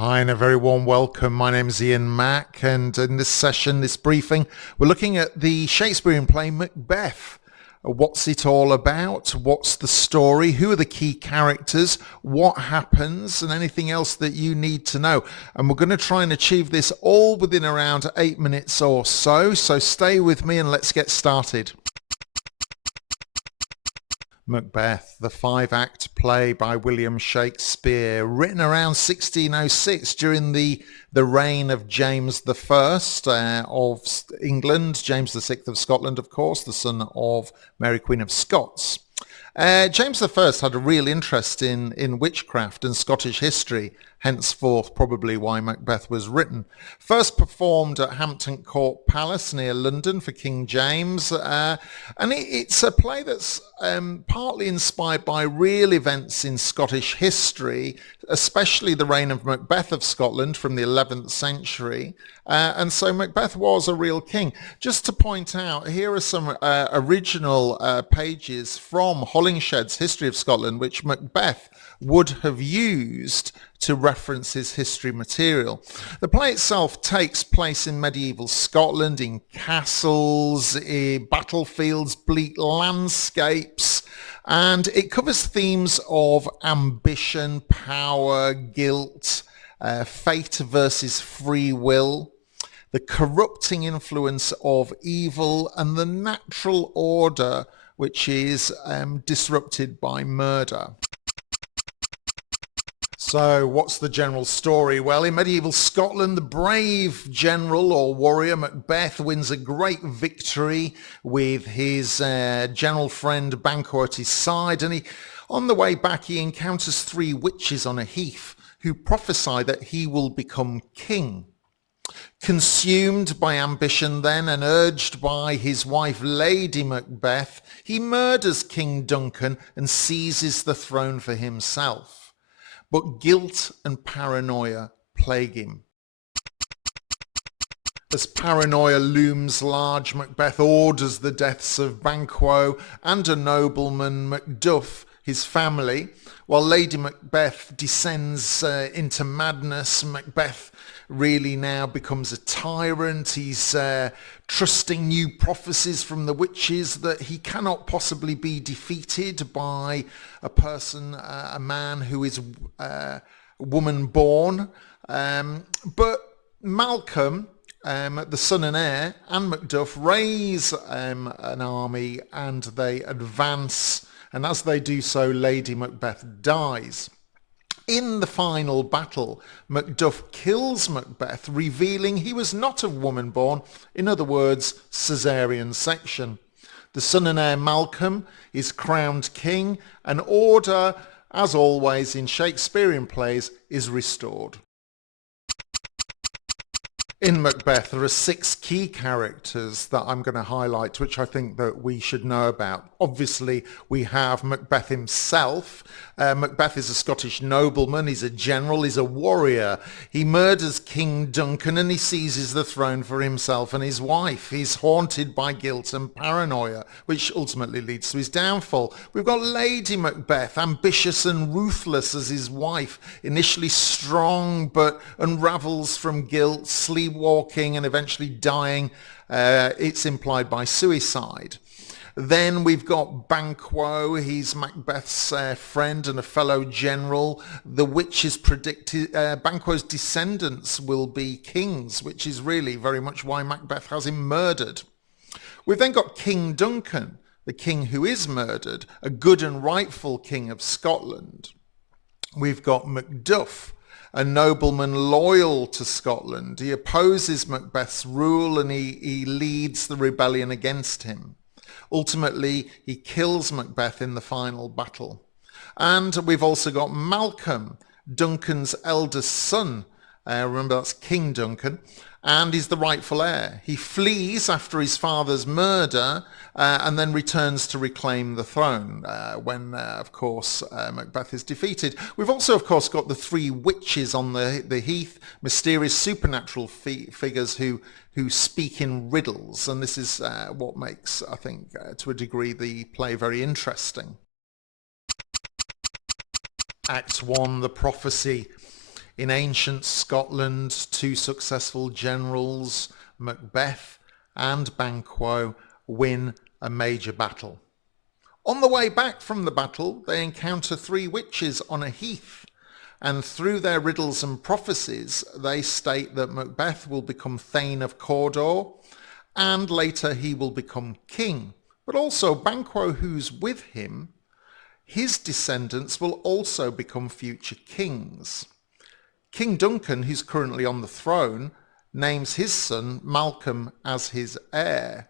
Hi and a very warm welcome. My name is Ian Mack, and in this session, this briefing, we're looking at the Shakespearean play Macbeth. What's it all about? What's the story? Who are the key characters? What happens? And anything else that you need to know. And we're going to try and achieve this all within around 8 minutes or so. So stay with me and let's get started. Macbeth, the 5-act play by William Shakespeare, written around 1606 during the reign of James I of England, James VI of Scotland, of course, the son of Mary Queen of Scots. James I had a real interest in witchcraft and Scottish history, henceforth probably why Macbeth was written. First performed at Hampton Court Palace near London for King James, and it's a play that's partly inspired by real events in Scottish history, especially the reign of Macbeth of Scotland from the 11th century. And so Macbeth was a real king. Just to point out, here are some original pages from Holinshed's History of Scotland, which Macbeth would have used to reference his history material. The play itself takes place in medieval Scotland, in castles, in battlefields, bleak landscapes, and it covers themes of ambition, power, guilt, fate versus free will, the corrupting influence of evil, and the natural order which is disrupted by murder. So what's the general story? Well, in medieval Scotland, the brave general or warrior Macbeth wins a great victory with his general friend Banquo at his side, and on the way back he encounters 3 witches on a heath who prophesy that he will become king. Consumed by ambition then and urged by his wife Lady Macbeth, he murders King Duncan and seizes the throne for himself. But guilt and paranoia plague him. As paranoia looms large, Macbeth orders the deaths of Banquo and a nobleman, Macduff, his family. While Lady Macbeth descends into madness, Macbeth really now becomes a tyrant. He's trusting new prophecies from the witches that he cannot possibly be defeated by a person, a man who is woman born. But Malcolm, the son and heir, and Macduff raise an army and they advance. And as they do so, Lady Macbeth dies. In the final battle, Macduff kills Macbeth, revealing he was not of woman born, in other words, caesarean section. The son and heir Malcolm is crowned king, and order, as always in Shakespearean plays, is restored. In Macbeth, there are 6 key characters that I'm going to highlight, which I think that we should know about. Obviously, we have Macbeth himself. Macbeth is a Scottish nobleman, he's a general, he's a warrior. He murders King Duncan and he seizes the throne for himself and his wife. He's haunted by guilt and paranoia, which ultimately leads to his downfall. We've got Lady Macbeth, ambitious and ruthless as his wife, initially strong but unravels from guilt, sleepwalking and eventually dying. It's implied by suicide. Then we've got Banquo, he's Macbeth's friend and a fellow general. The witches predicted Banquo's descendants will be kings, which is really very much why Macbeth has him murdered. We've then got King Duncan, the king who is murdered, a good and rightful king of Scotland. We've got Macduff, a nobleman loyal to Scotland. He opposes Macbeth's rule and he leads the rebellion against him. Ultimately, he kills Macbeth in the final battle. And we've also got Malcolm, Duncan's eldest son. Remember, that's King Duncan. And he's the rightful heir. He flees after his father's murder and then returns to reclaim the throne when, of course, Macbeth is defeated. We've also, of course, got the 3 witches on the heath, mysterious supernatural figures who speak in riddles. And this is what makes, I think, to a degree, the play very interesting. Act 1, the prophecy. In ancient Scotland, two successful generals, Macbeth and Banquo, win a major battle. On the way back from the battle, they encounter three witches on a heath, and through their riddles and prophecies, they state that Macbeth will become Thane of Cawdor, and later he will become king. But also Banquo, who's with him, his descendants will also become future kings. King Duncan, who's currently on the throne, names his son Malcolm as his heir.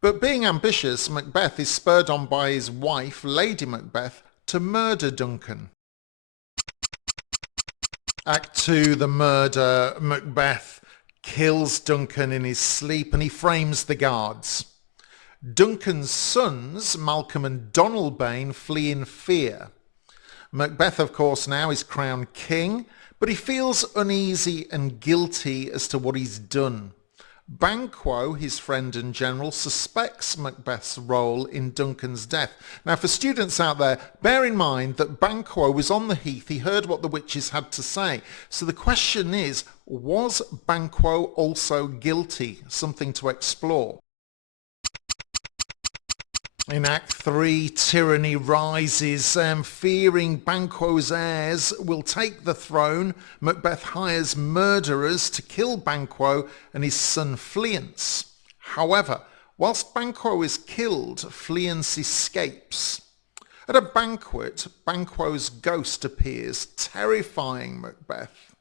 But being ambitious, Macbeth is spurred on by his wife, Lady Macbeth, to murder Duncan. Act 2, the murder. Macbeth kills Duncan in his sleep and he frames the guards. Duncan's sons, Malcolm and Donalbain, flee in fear. Macbeth, of course, now is crowned king, but he feels uneasy and guilty as to what he's done. Banquo, his friend and general, suspects Macbeth's role in Duncan's death. Now, for students out there, bear in mind that Banquo was on the heath. He heard what the witches had to say. So the question is, was Banquo also guilty? Something to explore. In Act 3, tyranny rises. Fearing Banquo's heirs will take the throne, Macbeth hires murderers to kill Banquo and his son Fleance. However, whilst Banquo is killed, Fleance escapes. At a banquet, Banquo's ghost appears, terrifying Macbeth.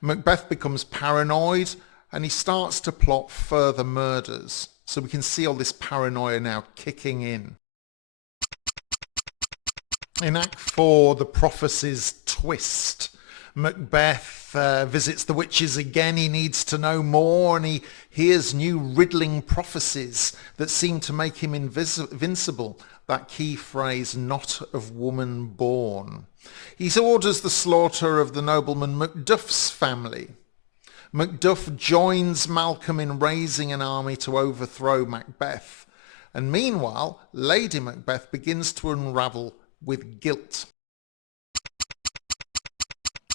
Macbeth becomes paranoid and he starts to plot further murders. So we can see all this paranoia now kicking in. In Act 4, the prophecies twist. Macbeth visits the witches again. He needs to know more and he hears new riddling prophecies that seem to make him invincible. That key phrase, not of woman born. He orders the slaughter of the nobleman Macduff's family. Macduff joins Malcolm in raising an army to overthrow Macbeth. And meanwhile, Lady Macbeth begins to unravel with guilt.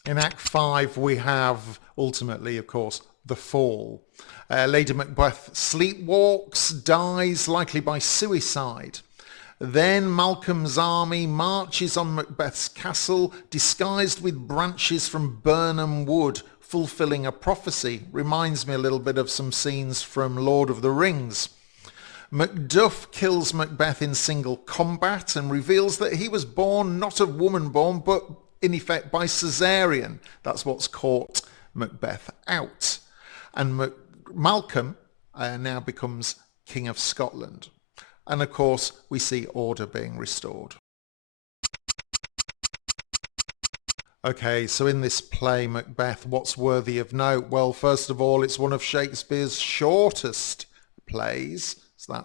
In Act 5, we have, ultimately, of course, the fall. Lady Macbeth sleepwalks, dies, likely by suicide. Then Malcolm's army marches on Macbeth's castle, disguised with branches from Birnam Wood, fulfilling a prophecy. Reminds me a little bit of some scenes from Lord of the Rings. Macduff kills Macbeth in single combat and reveals that he was born not of woman born, but in effect by caesarean. That's what's caught Macbeth out. And Malcolm now becomes King of Scotland. And of course, we see order being restored. Okay, so in this play, Macbeth, what's worthy of note? Well, first of all, it's one of Shakespeare's shortest plays, so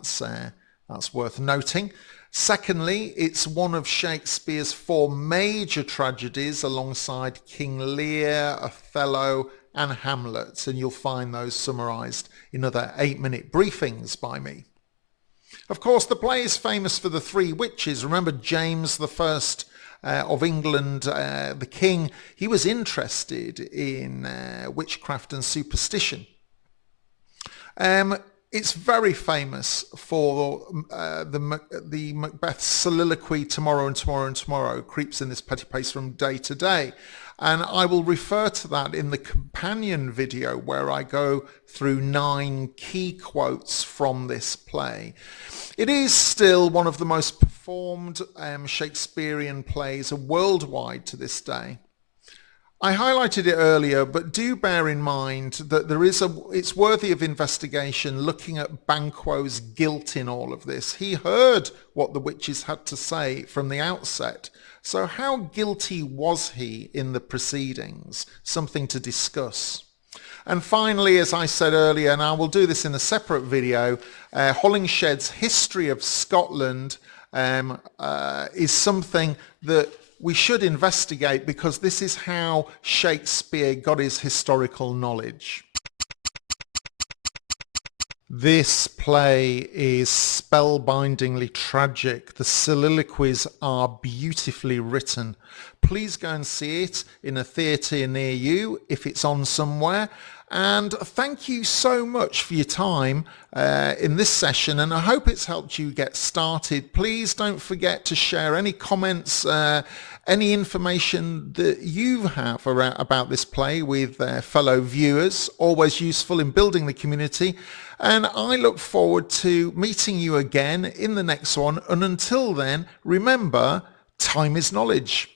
that's worth noting. Secondly, it's one of Shakespeare's four major tragedies alongside King Lear, Othello, and Hamlet, and you'll find those summarised in other 8-minute briefings by me. Of course, the play is famous for the three witches. Remember James I of England, the king, he was interested in witchcraft and superstition. It's very famous for the Macbeth soliloquy, tomorrow and tomorrow and tomorrow, creeps in this petty pace from day to day. And I will refer to that in the companion video where I go through 9 key quotes from this play. It is still one of the most performed Shakespearean plays worldwide to this day. I highlighted it earlier, but do bear in mind that it's worthy of investigation looking at Banquo's guilt in all of this. He heard what the witches had to say from the outset. So how guilty was he in the proceedings? Something to discuss. And finally, as I said earlier, and I will do this in a separate video, Holinshed's History of Scotland is something that we should investigate because this is how Shakespeare got his historical knowledge. This play is spellbindingly tragic. The soliloquies are beautifully written. Please go and see it in a theatre near you if it's on somewhere. And thank you so much for your time in this session, and I hope it's helped you get started. Please don't forget to share any comments, any information that you have about this play with fellow viewers. Always useful in building the community. And I look forward to meeting you again in the next one. And until then, remember, time is knowledge.